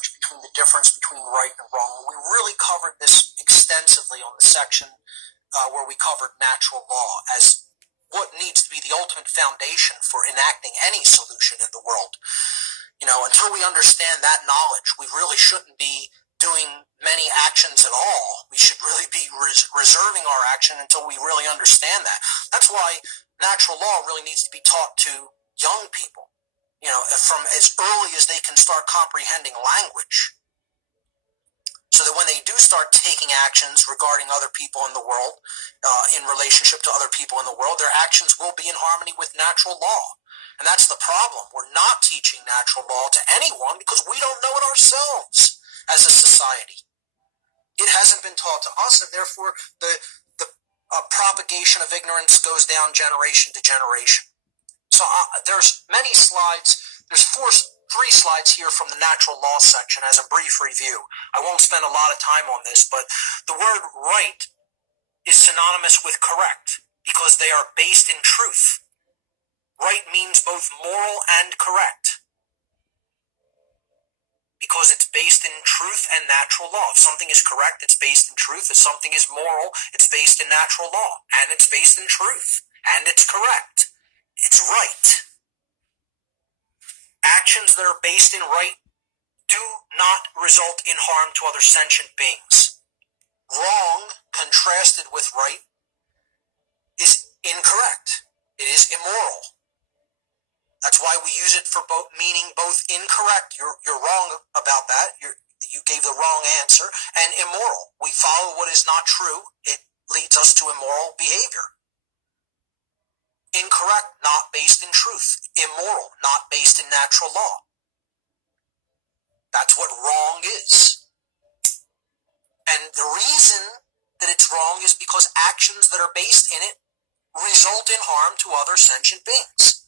knowledge between the difference between right and wrong. We really covered this extensively on the section where we covered natural law as what needs to be the ultimate foundation for enacting any solution in the world. Until we understand that knowledge, we really shouldn't be doing many actions at all. We should really be reserving our action until we really understand that. That's why natural law really needs to be taught to young people, from as early as they can start comprehending language, so that when they do start taking actions regarding other people in the world, in relationship to other people in the world, their actions will be in harmony with natural law. And that's the problem. We're not teaching natural law to anyone because we don't know it ourselves as a society. It hasn't been taught to us, and therefore the propagation of ignorance goes down generation to generation. So there's many slides. There's three slides here from the natural law section as a brief review. I won't spend a lot of time on this, but the word right is synonymous with correct because they are based in truth. Right means both moral and correct because it's based in truth and natural law. If something is correct, it's based in truth. If something is moral, it's based in natural law, and it's based in truth, and it's correct. It's right. Actions that are based in right do not result in harm to other sentient beings. Wrong, contrasted with right, is incorrect. It is immoral. That's why we use it for both, meaning both incorrect, you're wrong about that, you gave the wrong answer, and immoral. We follow what is not true, it leads us to immoral behavior. Incorrect, not based in truth. Immoral, not based in natural law. That's what wrong is. And the reason that it's wrong is because actions that are based in it result in harm to other sentient beings.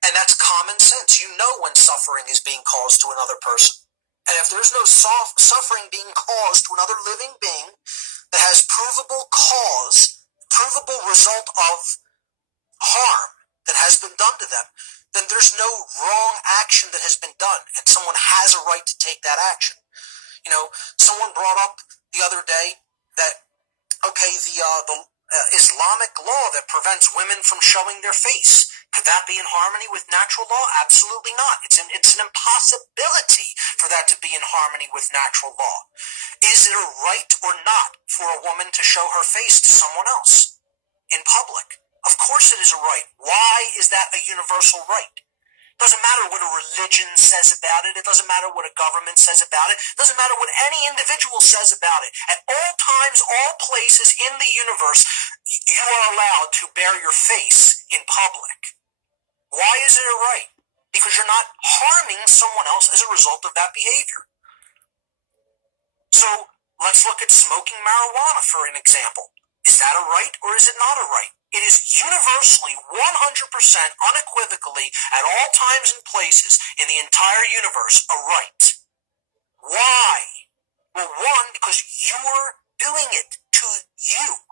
And that's common sense. You know when suffering is being caused to another person. And if there's no suffering being caused to another living being that has provable cause, provable result of harm that has been done to them, then there's no wrong action that has been done, and someone has a right to take that action. Someone brought up the other day that, the Islamic law that prevents women from showing their face, could that be in harmony with natural law? Absolutely not. It's an impossibility for that to be in harmony with natural law. Is it a right or not for a woman to show her face to someone else in public? Of course it is a right. Why is that a universal right? It doesn't matter what a religion says about it. It doesn't matter what a government says about it. It doesn't matter what any individual says about it. At all times, all places in the universe, you are allowed to bare your face in public. Why is it a right? Because you're not harming someone else as a result of that behavior. So let's look at smoking marijuana for an example. Is that a right or is it not a right? It is universally, 100% unequivocally, at all times and places in the entire universe, a right. Why? Well, one, because you're doing it to you.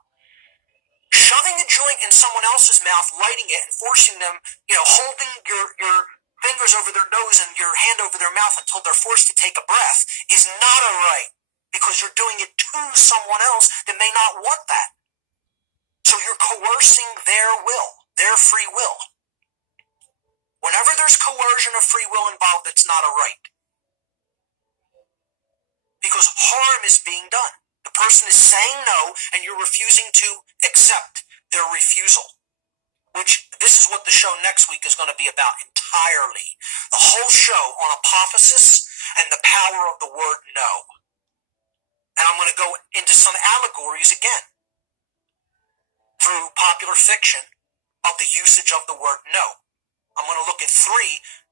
Shoving a joint in someone else's mouth, lighting it, and forcing them, holding your fingers over their nose and your hand over their mouth until they're forced to take a breath is not a right, because you're doing it to someone else that may not want that. So you're coercing their will, their free will. Whenever there's coercion of free will involved, it's not a right. Because harm is being done. The person is saying no, and you're refusing to accept their refusal. Which, this is what the show next week is going to be about entirely. The whole show on apophasis and the power of the word no. And I'm going to go into some allegories again through popular fiction of the usage of the word no. I'm going to look at 3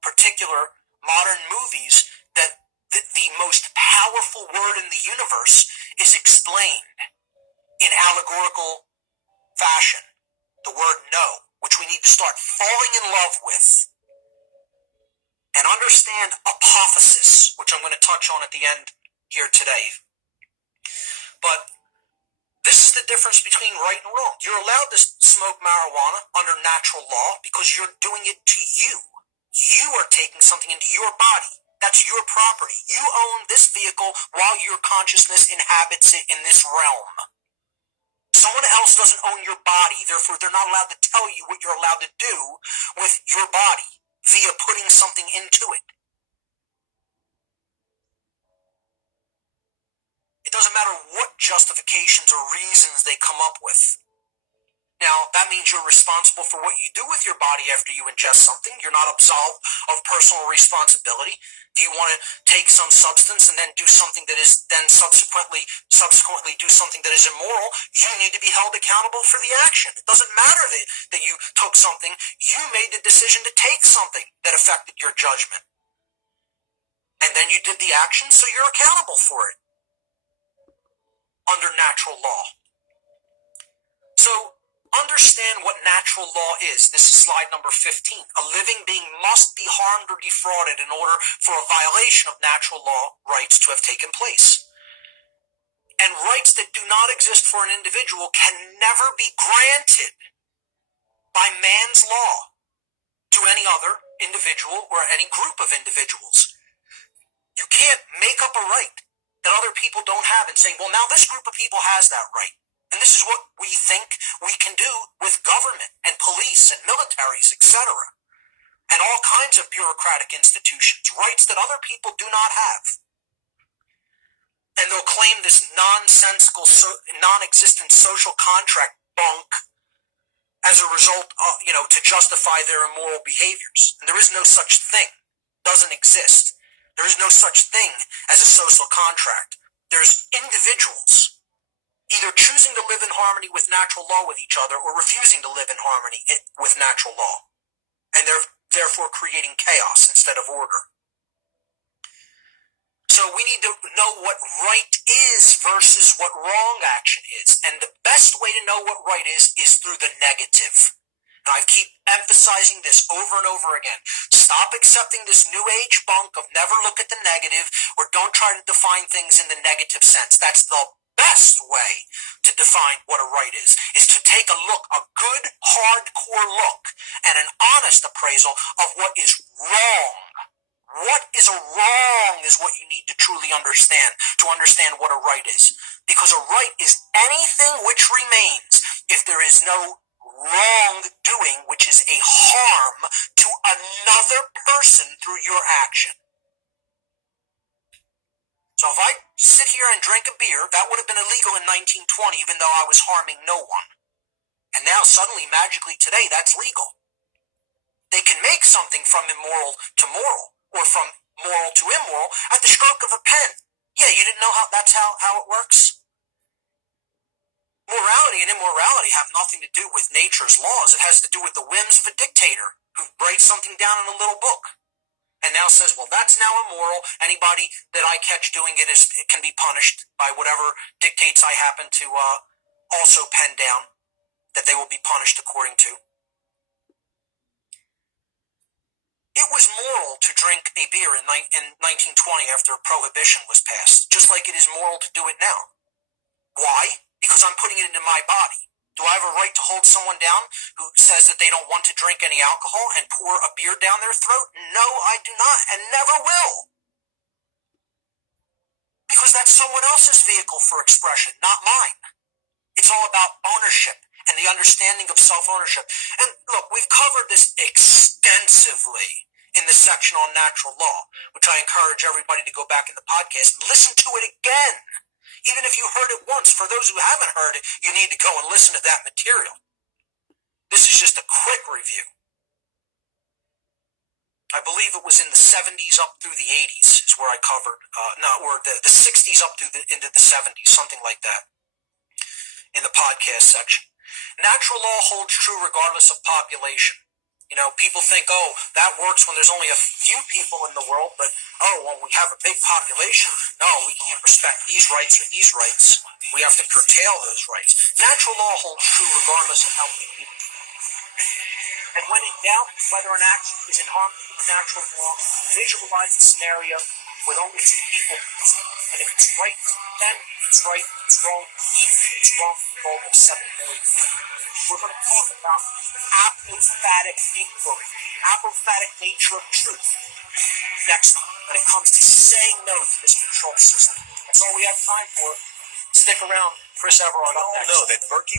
particular modern movies that the most powerful word in the universe is explained in allegorical fashion. The word no, which we need to start falling in love with. And understand apophasis, which I'm going to touch on at the end here today. But this is the difference between right and wrong. You're allowed to smoke marijuana under natural law because you're doing it to you. You are taking something into your body. That's your property. You own this vehicle while your consciousness inhabits it in this realm. Someone else doesn't own your body, therefore they're not allowed to tell you what you're allowed to do with your body via putting something into it. It doesn't matter what justifications or reasons they come up with. Now, that means you're responsible for what you do with your body after you ingest something. You're not absolved of personal responsibility. If you want to take some substance and then do something that is then subsequently do something that is immoral, you need to be held accountable for the action. It doesn't matter that you took something. You made the decision to take something that affected your judgment. And then you did the action, so you're accountable for it under natural law. So, understand what natural law is. This is slide number 15. A living being must be harmed or defrauded in order for a violation of natural law rights to have taken place. And rights that do not exist for an individual can never be granted by man's law to any other individual or any group of individuals. You can't make up a right that other people don't have and say, well, now this group of people has that right. And this is what we think we can do with government and police and militaries, etc. And all kinds of bureaucratic institutions, rights that other people do not have. And they'll claim this nonsensical, non-existent social contract bunk as a result of, to justify their immoral behaviors. And there is no such thing. Doesn't exist. There is no such thing as a social contract. There's individuals either choosing to live in harmony with natural law with each other or refusing to live in harmony with natural law. And they're therefore creating chaos instead of order. So we need to know what right is versus what wrong action is. And the best way to know what right is through the negative. And I keep emphasizing this over and over again. Stop accepting this new age bunk of never look at the negative or don't try to define things in the negative sense. That's the best way to define what a right is to take a look, a good, hardcore look, and an honest appraisal of what is wrong. What is a wrong is what you need to truly understand to understand what a right is. Because a right is anything which remains if there is no wrongdoing, which is a harm to another person through your action. So if I sit here and drink a beer, that would have been illegal in 1920, even though I was harming no one. And now suddenly, magically today, that's legal. They can make something from immoral to moral, or from moral to immoral, at the stroke of a pen. Yeah, you didn't know that's how it works? Morality and immorality have nothing to do with nature's laws. It has to do with the whims of a dictator who writes something down in a little book. And now says, well, that's now immoral. Anybody that I catch doing it can be punished by whatever dictates I happen to also pen down that they will be punished according to. It was moral to drink a beer in 1920 after prohibition was passed, just like it is moral to do it now. Why? Because I'm putting it into my body. Do I have a right to hold someone down who says that they don't want to drink any alcohol and pour a beer down their throat? No, I do not, and never will. Because that's someone else's vehicle for expression, not mine. It's all about ownership and the understanding of self-ownership. And look, we've covered this extensively in the section on natural law, which I encourage everybody to go back in the podcast and listen to it again. Even if you heard it once, for those who haven't heard it, you need to go and listen to that material. This is just a quick review. I believe it was in the 70s up through the 80s is where I covered, or the 60s up through into the 70s, something like that, in the podcast section. Natural law holds true regardless of population. People think, that works when there's only a few people in the world, but, when we have a big population, no, we can't respect these rights or these rights. We have to curtail those rights. Natural law holds true regardless of how many people. And when in doubt whether an action is in harmony with natural law, visualize the scenario with only two people. And if it's right, then it's right. If it's wrong, it's wrong for all of 7 million. We're going to talk about apophatic inquiry, apophatic nature of truth next time. when it comes to saying no to this control system. That's all we have time for. Stick around. Chris Everard up next. We all know that Berkey